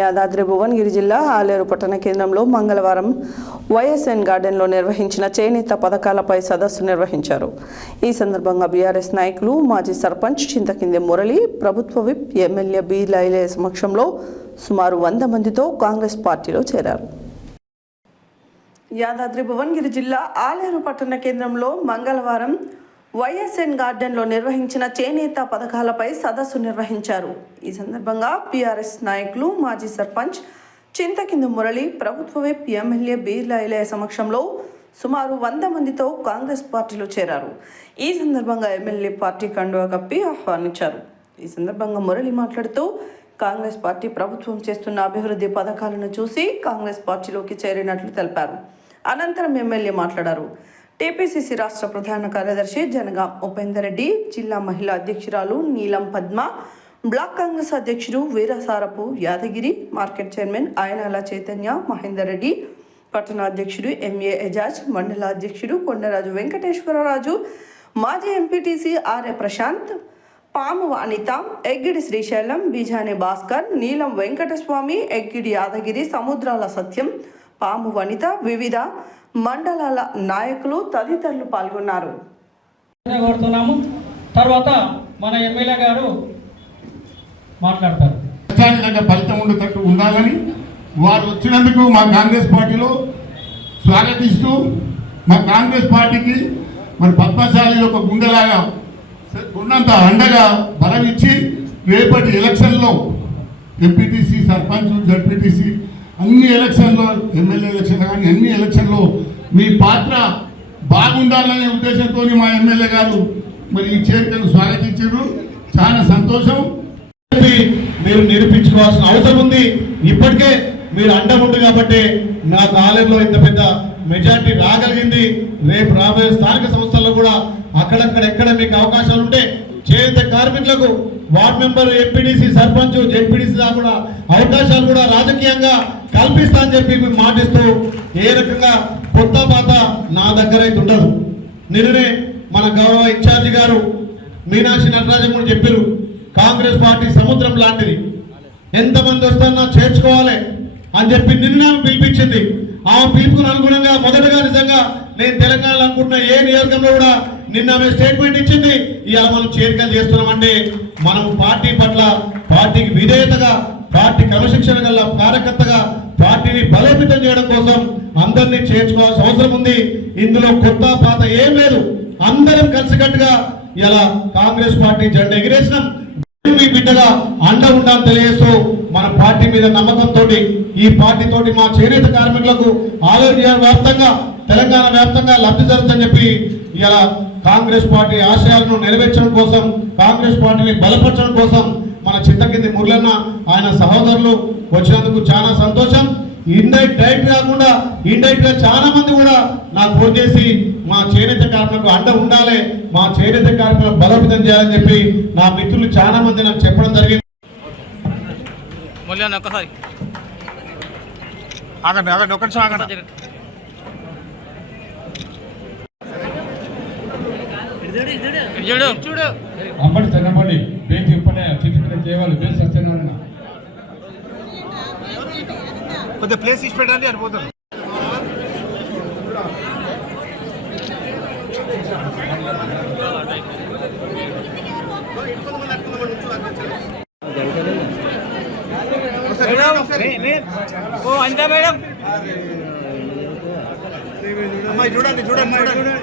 యాదాద్రి భువనగిరి జిల్లా ఆలేరు పట్టణ కేంద్రంలో మంగళవారం వైఎస్ఎన్ గార్డెన్లో నిర్వహించిన చేనేత పథకాలపై సదస్సు నిర్వహించారు. ఈ సందర్భంగా బీఆర్ఎస్ నాయకులు, మాజీ సర్పంచ్ చింతకింది మురళి, ప్రభుత్వ విప్ ఎమ్మెల్యే బి లైలయ్య సమక్షంలో సుమారు 100 మందితో కాంగ్రెస్ పార్టీలో చేరారు. యాదాద్రి భువనగిరి జిల్లా ఆలేరు పట్టణ కేంద్రంలో మంగళవారం వైఎస్ఎన్ గార్డెన్లో నిర్వహించిన చేనేత పథకాలపై సదస్సు నిర్వహించారు. ఈ సందర్భంగా బీఆర్ఎస్ నాయకులు, మాజీ సర్పంచ్ చింతకింది మురళి, ప్రభుత్వ విప్ ఎమ్మెల్యే బి లైలయ్య సమక్షంలో సుమారు 100 మందితో కాంగ్రెస్ పార్టీలో చేరారు. ఈ సందర్భంగా ఎమ్మెల్యే పార్టీ కండువా కప్పి ఆహ్వానించారు. ఈ సందర్భంగా మురళి మాట్లాడుతూ కాంగ్రెస్ పార్టీ ప్రభుత్వం చేస్తున్న అభివృద్ధి పథకాలను చూసి కాంగ్రెస్ పార్టీలోకి చేరినట్లు తెలిపారు. అనంతరం ఎమ్మెల్యే మాట్లాడారు. టీపీసీసీ రాష్ట్ర ప్రధాన కార్యదర్శి జనగాం ఉపేందర్ రెడ్డి, జిల్లా మహిళా అధ్యక్షురాలు నీలం పద్మ, బ్లాక్ కాంగ్రెస్ అధ్యక్షుడు వీరసారపు యాదగిరి, మార్కెట్ చైర్మన్ ఆయనాల చైతన్య మహేందర్ రెడ్డి, పట్టణ అధ్యక్షుడు ఎంఏ ఎజాజ్, మండల అధ్యక్షుడు కొండరాజు వెంకటేశ్వరరాజు, మాజీ ఎంపీటీసీ ఆర్ఏ ప్రశాంత్, పాము అనిత, ఎగ్గిడి శ్రీశైలం, బీజాని భాస్కర్, నీలం వెంకటస్వామి, ఎగ్గిడి యాదగిరి, సముద్రాల సత్యం, పాము వనిత, వివిధ మండలాల నాయకులు తదితరులు పాల్గొన్నారు. తర్వాత మన ఎమ్మెల్యే గారు మాట్లాడతారు. ఫలితం ఉండేటట్టు ఉండాలని వారు వచ్చినందుకు మా కాంగ్రెస్ పార్టీలో స్వాగతిస్తూ, మా కాంగ్రెస్ పార్టీకి మరి పద్మశాలి ఒక గుండెలాగా ఉన్నంత అండగా బలం ఇచ్చి రేపటి ఎలక్షన్లో ఎంపీటీసీ, సర్పంచ్, జడ్పీటీసీ అన్ని ఎలక్షన్లో, ఎమ్మెల్యే ఎలక్షన్ కానీ అన్ని ఎలక్షన్లో మీ పాత్ర బాగుండాలనే ఉద్దేశంతో మా ఎమ్మెల్యే గారు మరి ఈ చేరికను స్వాగతించారు. చాలా సంతోషం. మీరు నిరూపించుకోవాల్సిన అవసరం ఉంది. ఇప్పటికే మీరు అండ ఉంది కాబట్టి నా కాలంలో ఇంత పెద్ద మెజార్టీ రాగలిగింది. రేపు రాబోయే స్థానిక సంస్థల్లో కూడా అక్కడెక్కడ మీకు అవకాశాలు ఉంటే చేనేత కార్మికులకు ward member, MPDC, sarpanch, ZPDC కూడా అవకాశాలు కూడా రాజకీయంగా కల్పిస్తా అని చెప్పి మీరు మాటిస్తూ, ఏ రకంగా కొత్త పాత నా దగ్గర అయితే ఉండదు. నిన్ననే మన గౌరవ ఇన్ఛార్జి గారు మీనాక్షి నటరాజన్ కూడా చెప్పారు, కాంగ్రెస్ పార్టీ సముద్రం లాంటిది, ఎంతమంది వస్తున్నా చేర్చుకోవాలి అని చెప్పి నిన్న పిలిపించింది. ఆ పిలుపుకు అనుగుణంగా మొదటగా నిజంగా నేను తెలంగాణలో అనుకుంటున్న ఏ నియోజకంలో కూడా నిన్న ఆమె స్టేట్మెంట్ ఇచ్చింది. ఇవాళ మనం చేరికలు చేస్తున్నామంటే మనం పార్టీ పట్ల, పార్టీకి విధేయతగా, పార్టీ క్రమశిక్షణ గల కార్యకర్తగా పార్టీని బలోపేతం చేయడం కోసం అందరినీ చేర్చుకోవాల్సిన అవసరం ఉంది. ఇందులో కొత్త పాత ఏం లేదు. అందరం కలిసికట్టుగా ఇలా కాంగ్రెస్ పార్టీ జెండా ఎగిరేసినాం. మీ బిడ్డగా అండ ఉండాలని తెలియజేస్తూ మన పార్టీ మీద నమ్మకంతో ఈ పార్టీతోటి మా చేనేత కార్మికులకు ఆలోచన వ్యాప్తంగా, తెలంగాణ వ్యాప్తంగా లబ్ధి జరుగుతుందని చెప్పి ఇలా కాంగ్రెస్ పార్టీ ఆశయాలను నెరవేర్చడం కోసం, కాంగ్రెస్ పార్టీని బలపరచడం కోసం మన చింతకింది మురళన్న, ఆయన సహోదరులు వచ్చినందుకు చాలా సంతోషం. డైరెక్ట్ కాకుండా ఇండైరెక్ట్ గా చాలా మంది కూడా నాకు ఫోన్ చేసి మా చేనేత కార్మికులకు అండ ఉండాలి, మా చేనేత కార్మికులకు బలోపేతం చేయాలని చెప్పి నా మిత్రులు చాలా మంది నాకు చెప్పడం జరిగింది. అమ్మడి తినబడి బేటి ఇప్పుడే చిట్టుకునే చేయాలి. బేసి సత్యనారాయణ కొద్దిగా ప్లేస్ ఇచ్చి పెట్టండి అనిపోతారు. అంతా మేడం అమ్మాయి చూడండి చూడండి చూడండి.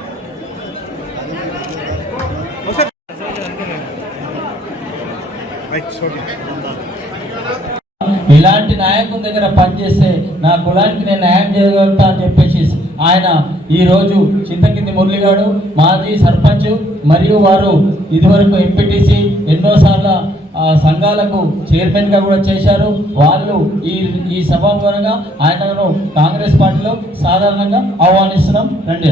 ఇలాంటి నాయకుల దగ్గర పనిచేస్తే నా కులానికి నేను న్యాయం చేయగలుగుతా అని చెప్పేసి ఆయన ఈరోజు చింతకింది మురళి గారు, మాజీ సర్పంచ్, మరియు వారు ఇదివరకు ఎంపీటీసీ, ఎన్నోసార్లు సంఘాలకు చైర్మన్గా కూడా చేశారు. వాళ్ళు ఈ సభ మూలంగా ఆయనను కాంగ్రెస్ పార్టీలో సాధారణంగా ఆహ్వానిస్తున్నాం. రండి.